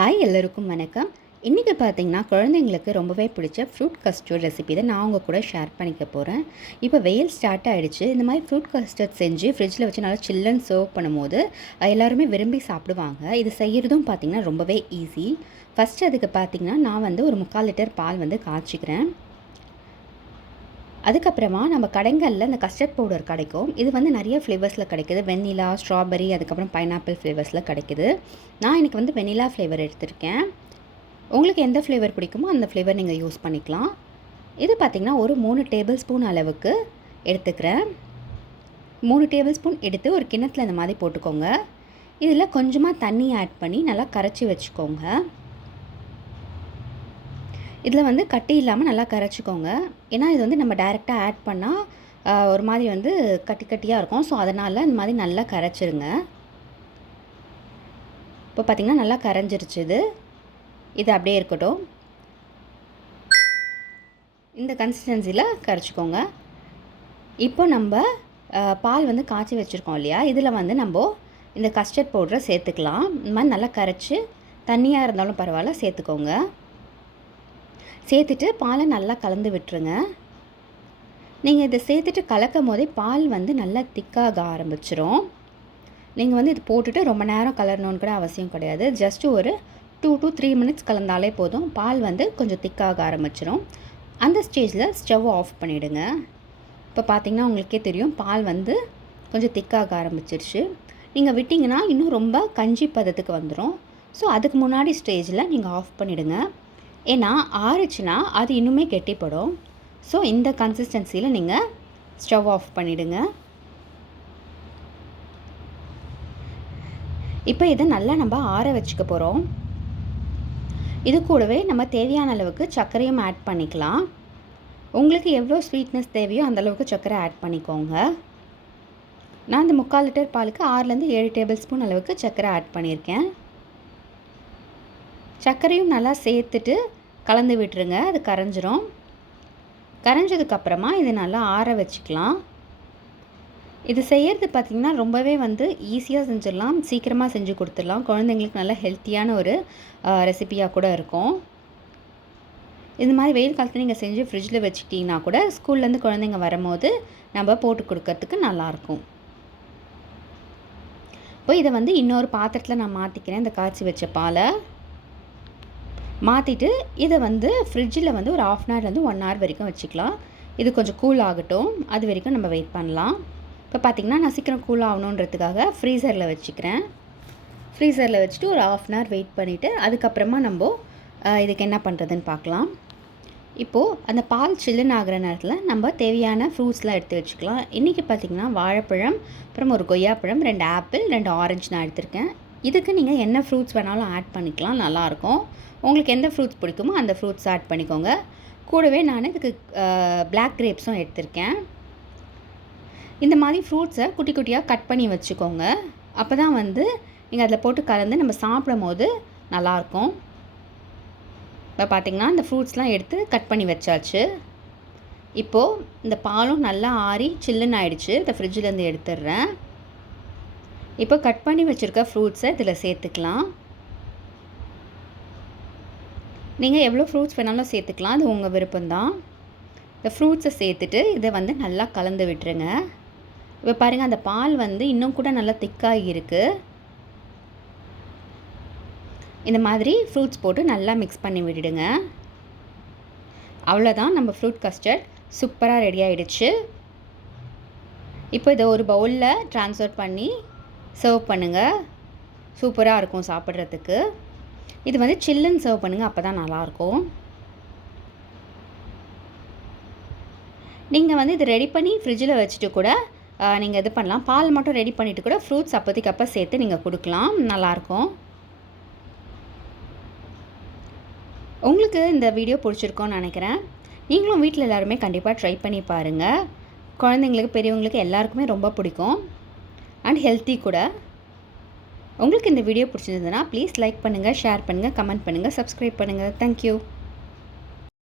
Hi எல்லோருக்கும் வணக்கம். இன்றைக்கி பார்த்தீங்கன்னா குழந்தைங்களுக்கு ரொம்பவே பிடிச்ச ஃப்ரூட் கஸ்டர்ட் ரெசிபி தான் நான் உங்கள் கூட ஷேர் பண்ணிக்க போகிறேன் இப்போ வெயில் ஸ்டார்ட் ஆகிடுச்சு இந்த மாதிரி ஃப்ரூட் கஸ்டர்ட் செஞ்சு ஃப்ரிட்ஜில் வச்சு நல்லா சில்லன் சர்வ் பண்ணும்போது எல்லாருமே விரும்பி சாப்பிடுவாங்க. இது செய்கிறதும் பார்த்திங்கன்னா ரொம்பவே ஈஸி ஃபஸ்ட்டு அதுக்கு பார்த்திங்கன்னா நான் வந்து ஒரு முக்கால் லிட்டர் பால் வந்து காய்ச்சிக்கிறேன். அதுக்கப்புறமா நம்ம கடைங்களில் இந்த கஸ்டர்ட் பவுடர் கிடைக்கும். இது வந்து நிறைய ஃப்ளேவர்ஸில் கிடைக்குது. வெண்ணிலா ஸ்ட்ராபெரி அதுக்கப்புறம் பைனாப்பிள் ஃப்ளேவர்ஸில் கிடைக்குது. நான் எனக்கு வந்து வெண்ணிலா ஃப்ளேவர் எடுத்திருக்கேன். உங்களுக்கு எந்த ஃப்ளேவர் பிடிக்குமோ அந்த ஃப்ளேவர் நீங்கள் யூஸ் பண்ணிக்கலாம். இது பார்த்திங்கன்னா ஒரு மூணு டேபிள் ஸ்பூன் அளவுக்கு எடுத்துக்கிறேன். மூணு டேபிள் ஸ்பூன் எடுத்து ஒரு கிண்ணத்தில் இந்த மாதிரி போட்டுக்கோங்க. இதில் கொஞ்சமாக தண்ணி ஆட் பண்ணி நல்லா கரைச்சி வச்சுக்கோங்க. இதில் வந்து கட்டி இல்லாமல் நல்லா கரைச்சிக்கோங்க. ஏன்னா இது வந்து நம்ம டைரெக்டாக ஆட் பண்ணால் ஒரு மாதிரி வந்து கட்டி கட்டியாக இருக்கும். ஸோ அதனால் இந்த மாதிரி நல்லா கரைச்சிருங்க. இப்போ பார்த்திங்கன்னா நல்லா கரைஞ்சிருச்சு இது. இது அப்படியே இருக்கட்டும். இந்த கன்சிஸ்டன்சியில் கரைச்சிக்கோங்க. இப்போ நம்ம பால் வந்து காய்ச்சி வச்சுருக்கோம் இல்லையா? இதில் வந்து நம்ம இந்த கஸ்டர்ட் பவுடரை சேர்த்துக்கலாம். இந்த மாதிரி நல்லா கரைச்சி தண்ணியாக இருந்தாலும் பரவாயில்ல சேர்த்துக்கோங்க. சேர்த்துட்டு பாலை நல்லா கலந்து விட்டுருங்க. நீங்கள் இதை சேர்த்துட்டு கலக்கும் போதே பால் வந்து நல்லா திக்காக ஆரம்பிச்சிரும். நீங்கள் வந்து இது போட்டுட்டு ரொம்ப நேரம் கலரணும்னு கூட அவசியம் கிடையாது. ஜஸ்ட் ஒரு டூ டு த்ரீ மினிட்ஸ் கலந்தாலே போதும். பால் வந்து கொஞ்சம் திக்காக ஆரம்பிச்சிரும். அந்த ஸ்டேஜில் ஸ்டவ் ஆஃப் பண்ணிவிடுங்க இப்போ பார்த்தீங்கன்னா உங்களுக்கே தெரியும் பால் வந்து கொஞ்சம் திக்காக ஆரம்பிச்சிருச்சு. நீங்கள் விட்டிங்கன்னா இன்னும் ரொம்ப கஞ்சி பதத்துக்கு வந்துடும் ஸோ அதுக்கு முன்னாடி ஸ்டேஜில் நீங்கள் ஆஃப் பண்ணிவிடுங்க ஏன்னா ஆறுச்சுன்னா அது இன்னுமே கெட்டிப்படும். ஸோ இந்த கன்சிஸ்டன்சியில் நீங்கள் ஸ்டவ் ஆஃப் பண்ணிவிடுங்க இப்போ இதை நல்லா நம்ம ஆற வச்சுக்க போகிறோம் இது கூடவே நம்ம தேவையான அளவுக்கு சர்க்கரையும் ஆட் பண்ணிக்கலாம். உங்களுக்கு எவ்வளோ ஸ்வீட்னஸ் தேவையோ அந்த அளவுக்கு சர்க்கரை ஆட் பண்ணிக்கோங்க. நான் இந்த முக்கால் லிட்டர் பாலுக்கு ஆறுலேருந்து ஏழு டேபிள் ஸ்பூன் அளவுக்கு சர்க்கரை ஆட் பண்ணியிருக்கேன். சர்க்கரையும் நல்லா சேர்த்துட்டு கலந்து விட்டுருங்க. அது கரைஞ்சிரும். கரைஞ்சதுக்கப்புறமா இது நல்லா ஆற வச்சுக்கலாம். இது செய்கிறது பார்த்திங்கன்னா ரொம்பவே வந்து ஈஸியாக செஞ்சிடலாம். சீக்கிரமாக செஞ்சு கொடுத்துடலாம். குழந்தைங்களுக்கு நல்ல ஹெல்த்தியான ஒரு ரெசிபியாக கூட இருக்கும். இந்த மாதிரி வெயில் காலத்தில் நீங்கள் செஞ்சு ஃப்ரிட்ஜில் வச்சுக்கிட்டிங்கன்னா கூட ஸ்கூல்லேருந்து குழந்தைங்க வரும்போது நம்ம போட்டு கொடுக்கறதுக்கு நல்லாயிருக்கும் இப்போ இதை வந்து இன்னொரு பாத்திரத்தில் நான் மாற்றிக்கிறேன் இந்த காய்ச்சி வச்ச பாலை. மாற்றிட்டு இதை வந்து ஃப்ரிட்ஜில் வந்து ஒரு ஆஃப் அன் ஹவர்லேருந்து ஒன் ஹவர் வரைக்கும் வச்சுக்கலாம். இது கொஞ்சம் கூல் ஆகட்டும். அது வரைக்கும் நம்ம வெயிட் பண்ணலாம். இப்போ பார்த்திங்கன்னா நான் சீக்கிரம் கூல் ஆகணுன்றதுக்காக ஃப்ரீசரில் வச்சுக்கிறேன். ஃப்ரீசரில் வச்சுட்டு ஒரு ஆஃப் அன் ஹவர் வெயிட் பண்ணிவிட்டு அதுக்கப்புறமா நம்ம இதுக்கு என்ன பண்ணுறதுன்னு பார்க்கலாம் இப்போது அந்த பால் சில்லுன்னு ஆகிற நேரத்தில் நம்ம தேவையான ஃப்ரூட்ஸ்லாம் எடுத்து வச்சுக்கலாம். இன்றைக்கி பார்த்திங்கன்னா வாழைப்பழம் அப்புறம் ஒரு கொய்யாப்பழம் ரெண்டு ஆப்பிள் ரெண்டு ஆரஞ்சு நான் எடுத்திருக்கேன். இதுக்கு நீங்கள் என்ன ஃப்ரூட்ஸ் வேணாலும் ஆட் பண்ணிக்கலாம் நல்லாயிருக்கும். உங்களுக்கு எந்த ஃப்ரூட்ஸ் பிடிக்குமோ அந்த ஃப்ரூட்ஸ் ஆட் பண்ணிக்கோங்க. கூடவே நான் இதுக்கு பிளாக் கிரேப்ஸும் எடுத்திருக்கேன். இந்த மாதிரி ஃப்ரூட்ஸை குட்டி குட்டியாக கட் பண்ணி வச்சுக்கோங்க. அப்போ தான் வந்து நீங்கள் அதில் போட்டு கலந்து நம்ம சாப்பிடும் போது நல்லாயிருக்கும். இப்போ பார்த்திங்கன்னா இந்த ஃப்ரூட்ஸ்லாம் எடுத்து கட் பண்ணி வச்சாச்சு. இப்போது இந்த பாலும் நல்லா ஆறி சில்லுன்னு ஆயிடுச்சு. இந்த ஃப்ரிட்ஜிலேருந்து எடுத்துடுறேன். இப்போ கட் பண்ணி வச்சுருக்க ஃப்ரூட்ஸை இதில் சேர்த்துக்கலாம். நீங்கள் எவ்வளோ ஃப்ரூட்ஸ் வேணாலும் சேர்த்துக்கலாம். அது உங்கள் விருப்பம்தான். இந்த ஃப்ரூட்ஸை சேர்த்துட்டு இதை வந்து நல்லா கலந்து விட்டுருங்க. இப்போ பாருங்கள் அந்த பால் வந்து இன்னும் கூட நல்லா திக்காக இருக்குது இந்த மாதிரி ஃப்ரூட்ஸ் போட்டு நல்லா மிக்ஸ் பண்ணி விட்டுடுங்க. அவ்வளோதான் நம்ம ஃப்ரூட் கஸ்டர்ட் சூப்பராக ரெடி ஆகிடுச்சு இப்போ இதை ஒரு பவுலில் ட்ரான்ஸ்ஃபர் பண்ணி சர்வ் பண்ணுங்கள் சூப்பராக இருக்கும் சாப்பிட்றதுக்கு. இது வந்து சில்லுன்னு சர்வ் பண்ணுங்கள் அப்போ தான் நல்லாயிருக்கும் நீங்கள் வந்து இது ரெடி பண்ணி ஃப்ரிட்ஜில் வச்சுட்டு கூட நீங்கள் இது பண்ணலாம். பால் மட்டும் ரெடி பண்ணிவிட்டு கூட ஃப்ரூட்ஸ் அப்போதைக்கு அப்போ சேர்த்து நீங்கள் கொடுக்கலாம். நல்லாயிருக்கும் உங்களுக்கு இந்த வீடியோ பிடிச்சிருக்கோன்னு நினைக்கிறேன். நீங்களும் வீட்டில் எல்லாருமே கண்டிப்பாக ட்ரை பண்ணி பாருங்கள் குழந்தைங்களுக்கு பெரியவங்களுக்கு எல்லாருக்குமே ரொம்ப பிடிக்கும். அண்ட் ஹெல்த்தி கூட உங்களுக்கு இந்த வீடியோ பிடிச்சிருந்ததுன்னா ப்ளீஸ் லைக் பண்ணுங்கள் ஷேர் பண்ணுங்கள் கமெண்ட் பண்ணுங்கள் சப்ஸ்கிரைப் பண்ணுங்கள் தேங்க்யூ